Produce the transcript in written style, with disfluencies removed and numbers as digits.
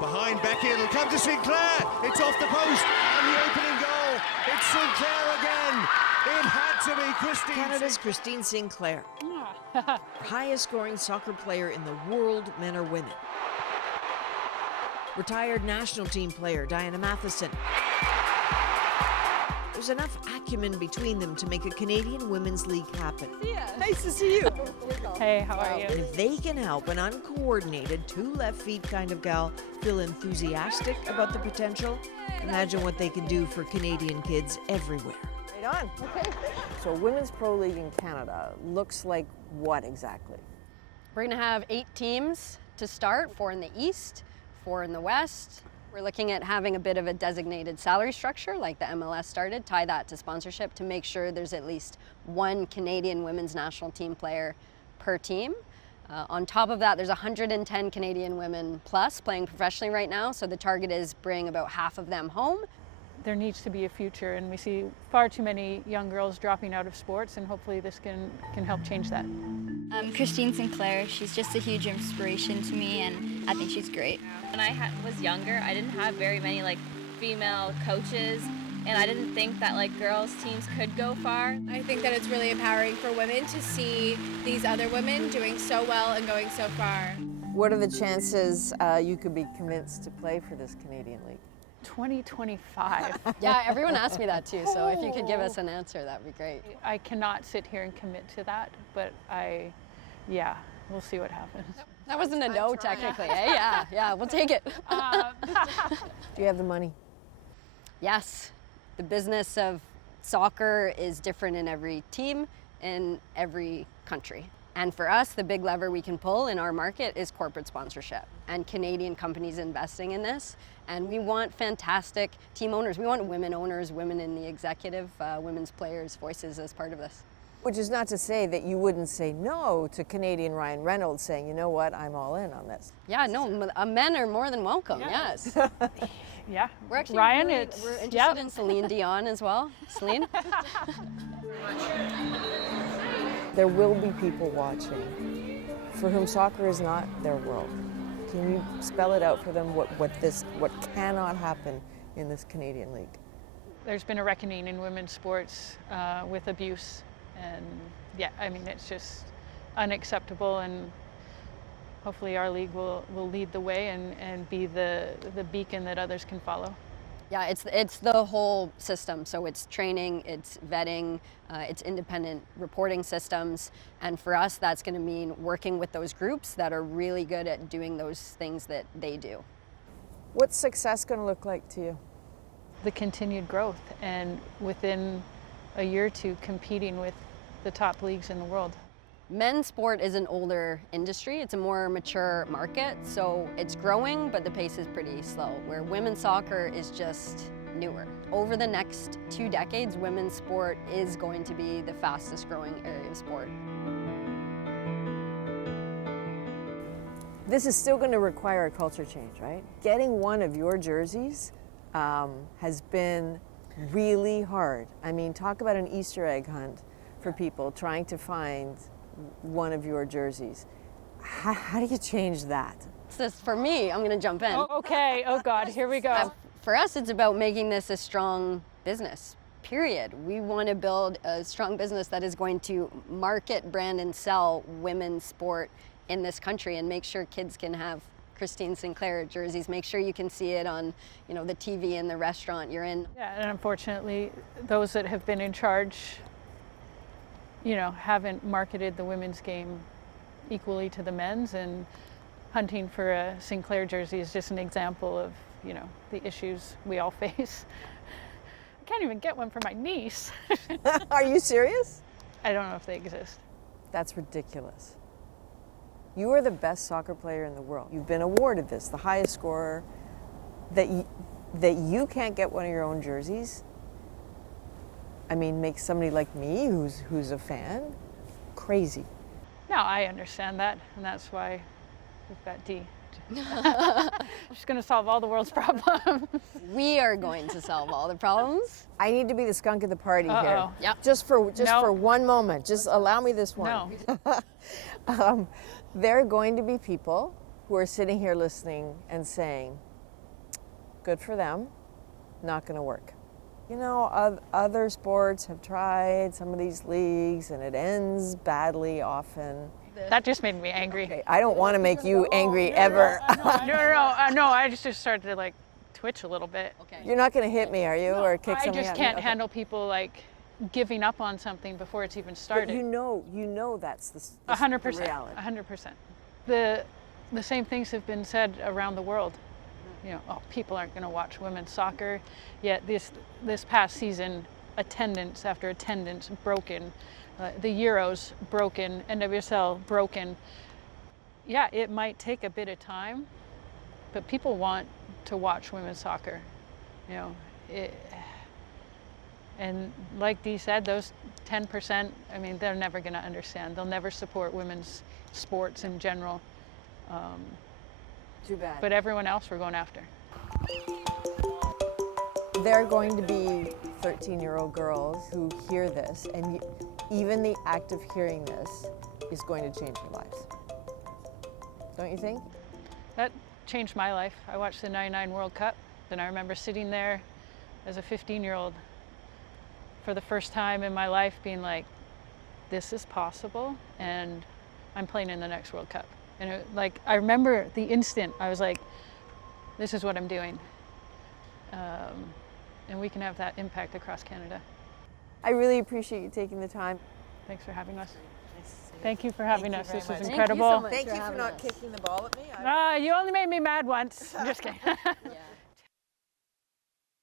Behind Becky, it'll come to Sinclair. It's off the post, and the opening goal. It's Sinclair again. It had to be Christine. Canada's Christine Sinclair, highest scoring soccer player in the world, men or women. Retired national team player Diana Matheson. There's enough acumen between them to make a Canadian Women's League happen. Yeah. Nice to see you. Hey, how are you? And if they can help an uncoordinated, two left feet kind of gal feel enthusiastic about the potential, imagine what they can do for Canadian kids everywhere. Right on. Okay. So Women's Pro League in Canada looks like what exactly? We're going to have 8 teams to start, 4 in the East, 4 in the West. We're looking at having a bit of a designated salary structure like the MLS started, tie that to sponsorship to make sure there's at least one Canadian women's national team player per team. On top of that, there's 110 Canadian women plus playing professionally right now, so the target is bring about half of them home. There needs to be a future, and we see far too many young girls dropping out of sports, and hopefully this can help change that. Christine Sinclair, she's just a huge inspiration to me, and I think she's great. When I was younger, I didn't have very many female coaches, and I didn't think that girls teams could go far. I think that it's really empowering for women to see these other women doing so well and going so far. What are the chances you could be convinced to play for this Canadian League? 2025. Yeah, everyone asked me that too, so if you could give us an answer, that'd be great. I cannot sit here and commit to that, but we'll see what happens. That wasn't a no, technically, eh? Yeah, we'll take it. Do you have the money? Yes, the business of soccer is different in every team, in every country. And for us, the big lever we can pull in our market is corporate sponsorship and Canadian companies investing in this. And we want fantastic team owners. We want women owners, women in the executive, women's players' voices as part of this. Which is not to say that you wouldn't say no to Canadian Ryan Reynolds saying, you know what, I'm all in on this. Yeah, no, men are more than welcome, yes. Yeah, We're actually Ryan, we're interested in Celine Dion as well. Celine? There will be people watching for whom soccer is not their world. Can you spell it out for them what cannot happen in this Canadian League? There's been a reckoning in women's sports with abuse, and it's just unacceptable, and hopefully our league will lead the way and be the beacon that others can follow. Yeah, it's the whole system. So it's training, it's vetting, it's independent reporting systems. And for us, that's going to mean working with those groups that are really good at doing those things that they do. What's success going to look like to you? The continued growth, and within a year or two, competing with the top leagues in the world. Men's sport is an older industry. It's a more mature market, so it's growing, but the pace is pretty slow, where women's soccer is just newer. Over the next 2 decades, women's sport is going to be the fastest growing area of sport. This is still going to require a culture change, right? Getting one of your jerseys has been really hard. I mean, talk about an Easter egg hunt for people trying to find one of your jerseys. How do you change that? For me, I'm going to jump in. Oh, okay, oh God, here we go. For us, it's about making this a strong business, period. We want to build a strong business that is going to market, brand, and sell women's sport in this country and make sure kids can have Christine Sinclair jerseys, make sure you can see it on, the TV in the restaurant you're in. Yeah, and unfortunately, those that have been in charge haven't marketed the women's game equally to the men's, and hunting for a Sinclair jersey is just an example of, the issues we all face. I can't even get one for my niece. Are you serious? I don't know if they exist. That's ridiculous. You are the best soccer player in the world. You've been awarded this, the highest scorer, that you can't get one of your own jerseys. I mean, makes somebody like me, who's a fan, crazy. No, I understand that, and that's why we've got D. She's going to solve all the world's problems. We are going to solve all the problems. I need to be the skunk of the party here. Yep. Just for 1 moment. Just allow me this one. No. There are going to be people who are sitting here listening and saying, Good for them. Not going to work. You know, other sports have tried some of these leagues and it ends badly often. That just made me angry. Okay, I don't want to make you angry ever. No, I just started to like twitch a little bit. Okay. You're not going to hit me, are you? Or kick I something just at me? can't Okay. handle people like giving up on something before it's even started. But you know that's the 100%. reality. 100%. The same things have bing said around the world. You know, oh, people aren't going to watch women's soccer. Yet this past season, attendance after attendance broken, the Euros broken, NWSL broken. Yeah, it might take a bit of time, but people want to watch women's soccer. You know, and like Dee said, those 10%, I mean, they're never going to understand. They'll never support women's sports in general. Too bad. But everyone else we're going after. There are going to be 13-year-old girls who hear this, and even the act of hearing this is going to change their lives. Don't you think? That changed my life. I watched the '99 World Cup, and I remember sitting there as a 15-year-old for the first time in my life being like, this is possible, and I'm playing in the next World Cup. And I remember the instant I was like, this is what I'm doing. And we can have that impact across Canada. I really appreciate you taking the time. Thanks for having us. Thank you for having us. This was Thank you incredible. so much. Thank you for having not us. kicking the ball at me. You only made me mad once. I'm just kidding. Yeah.